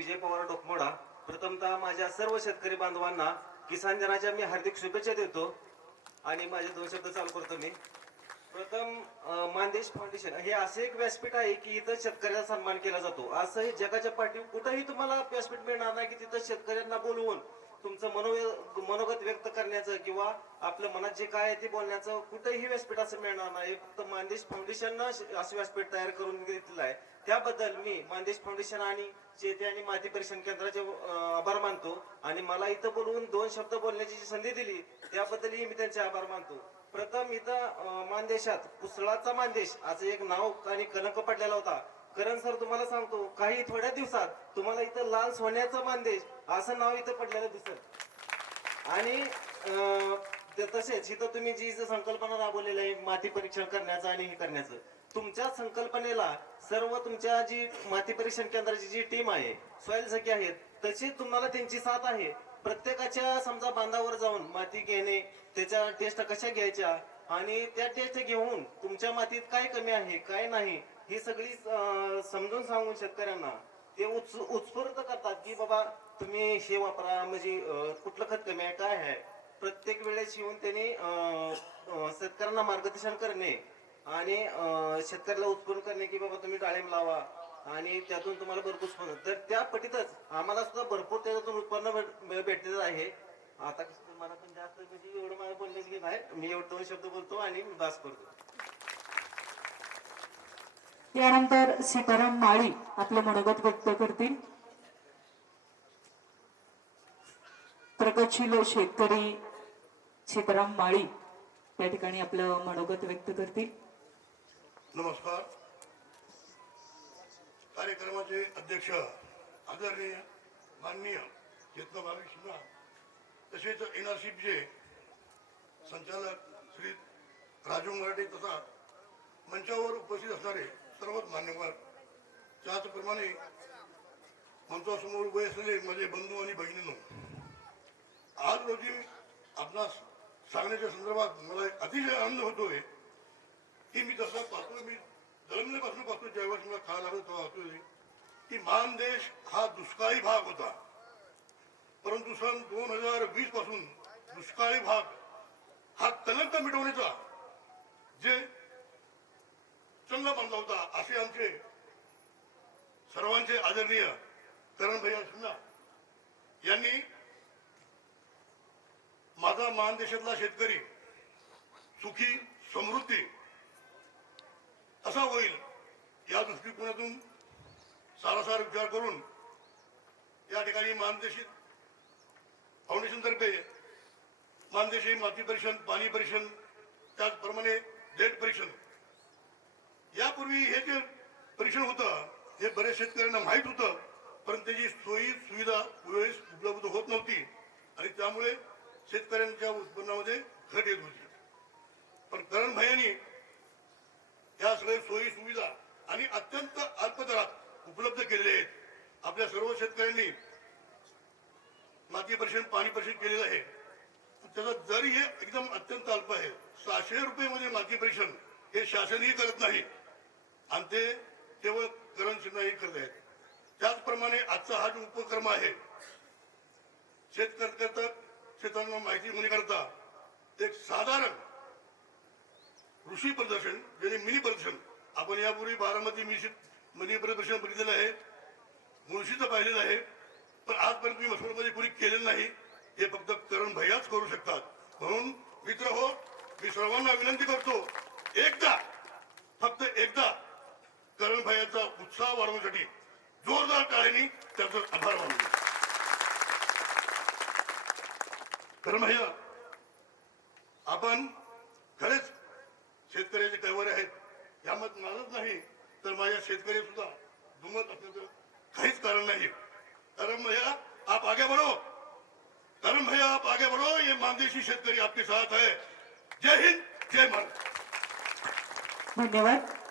विजय पवार डोकमोडा प्रथमतः माझ्या सर्व शेतकरी बांधवांना किसान जनाच्या मी हार्दिक शुभेच्छा देतो. आणि माझे दोन शब्द चालू करतो मी. प्रथम मानदेश फाउंडेशन. हे असे एक व्यासपीठ आहे की इथं शेतकऱ्याचा सन्मान केला जातो. असं हे जगाच्या पाठी कुठंही तुम्हाला व्यासपीठ मिळणार नाही की तिथं शेतकऱ्यांना बोलवून तुमचं मनो मनोगत व्यक्त करण्याचं किंवा आपल्या मनात जे काय आहे ते बोलण्याचं कुठेही व्यासपीठ असं मिळणार नाही. फक्त मानदेश फाउंडेशननं असं व्यासपीठ तयार करून घेतलेलं आहे. त्याबद्दल मी मानदेश फाउंडेशन आणि शेती आणि माती परीक्षण केंद्राचे आभार मानतो. आणि मला इथं बोलवून दोन शब्द बोलण्याची जी संधी दिली त्याबद्दलही मी त्यांचे आभार मानतो. प्रथम इथं मानदेशात पुसळाचा मानदेश असं एक नाव आणि कलंक पडलेला होता. करण सर तुम्हाला सांगतो काही थोड्या दिवसात तुम्हाला इथं लाल सोन्याचा मानदेश असं नाव इथं पडलेलं दिसत आणि अं, तसेच इथं तुम्ही जी जी संकल्पना राबवलेली आहे माती परीक्षण करण्याचं आणि हे करण्याचं तुमच्या संकल्पनेला सर्व तुमच्या जी माती परीक्षण केंद्राची जी टीम आहे सॉइल सखी आहेत तशी तुम्हाला त्यांची साथ आहे. प्रत्येकाच्या समजा बांधावर जाऊन माती घेणे त्याच्या टेस्ट कशा घ्यायच्या आणि त्या टेस्ट घेऊन तुमच्या मातीत काय कमी आहे काय नाही ही सगळी समजून सांगून शेतकऱ्यांना ते उत्स उत्स्फूर्त करतात की बाबा तुम्ही हे वापरा म्हणजे कुठलं खत कमी आहे काय आहे. प्रत्येक वेळेस येऊन त्यांनी शेतकऱ्यांना मार्गदर्शन करणे आणि शेतकऱ्याला उत्पन्न करणे की बाबा तुम्ही डाळिंब लावा आणि त्यातून तुम्हाला भरपूर तर त्या पटीतच आम्हाला सुद्धा भरपूर त्याच्यातून उत्पन्न भेट- भेटलेलं आहे. आता कसं मला पण जास्त म्हणजे एवढं मला बोलण्याची नाही मी एवढं दोन शब्द बोलतो आणि मी बास करतो. यानंतर सीताराम माळी आपलं मनोगत व्यक्त करतील. प्रगतशील शेतकरी सीताराम माळी या ठिकाणी आपलं मनोगत व्यक्त करतील. नमस्कार. कार्यक्रमाचे अध्यक्ष आदरणीय माननीय चेतनाभावी सिन्हा तसेच एनआरसीचे संचालक श्री राजू मराठे तथा मंचावर उपस्थित असणारे सर्वच मान्यवर त्याचप्रमाणे मंचासमोर उभे असलेले माझे बंधू आणि बहिणींनो आज रोजी आपणास सांगण्याच्या संदर्भात मला एक अतिशय आनंद होतोय की मी तसा पाहतो मी जन्मल्यापासून पाहतो ज्यावेळेस मला खायला लागतो तेव्हा की की मानदेश हा दुष्काळी भाग होता. परंतु सन दोन हजार वीसपासून दुष्काळी भाग हा कलंक मिटवण्याचा जे चंग बांधला होता असे आमचे सर्वांचे आदरणीय करण भैया सिन्हा यांनी माझा महानदेशातला शेतकरी सुखी समृद्धी असा होईल या दृष्टिकोनातून सारासार विचार करून या ठिकाणी मानदेशी फाउंडेशन तर्फे मानदेशी माती परीक्षण पाणी परीक्षण त्याचप्रमाणे डेट परीक्षण यापूर्वी हे जे परीक्षण होतं हे बऱ्याच शेतकऱ्यांना माहीत होतं पण त्याची सोयी सुविधा वेळेस उपलब्ध होत नव्हती. आणि त्यामुळे शेतकऱ्यांच्या उत्पन्नामध्ये घट येत होती. पण करण भैयानी या सगळ्या सोयी सुविधा आणि अत्यंत अल्प दरात उपलब्ध केलेले आहेत. आपल्या सर्व शेतकऱ्यांनी माती परीक्षण पाणी परीक्षण केलेलं आहे. त्याचा दर हे एकदम अत्यंत अल्प आहे. सहाशे रुपये मध्ये माती परीक्षण हे शासनही करत नाही. आणि ते केवळ करण करत आहेत. त्याचप्रमाणे आजचा हा जो उपक्रम आहे शेतकऱ्याकरता शेतांना माहिती होण्याकरता एक साधारण कृषी प्रदर्शन म्हणजे मिनी प्रदर्शन आपण यापूर्वी बारामती मिनी प्रदर्शन बघितलेलं आहे. मुळशीचं पाहिलेलं आहे. पण आजपर्यंत मी मसोडमध्ये कोणी केलेलं नाही. हे फक्त करण भैयाच करू शकतात. म्हणून मित्र हो मी सर्वांना विनंती करतो एकदा फक्त एकदा करण भैयाचा उत्साह वाढवण्यासाठी जोरदार टाळ्यांनी त्याचा आभार मानले करण भैया आपण खरेच शेतकऱ्याचे कैवारे आहेत. यामत माझंच नाही तर माझ्या शेतकरी सुद्धा दुमत असण्याचं काहीच कारण नाही करण भैया आप आगे बढ़ो। करण भैया आप आगे बढ़ो। ये मानदेशी शेतकरी आपके साथ है। जय हिंद जय भारत। धन्यवाद।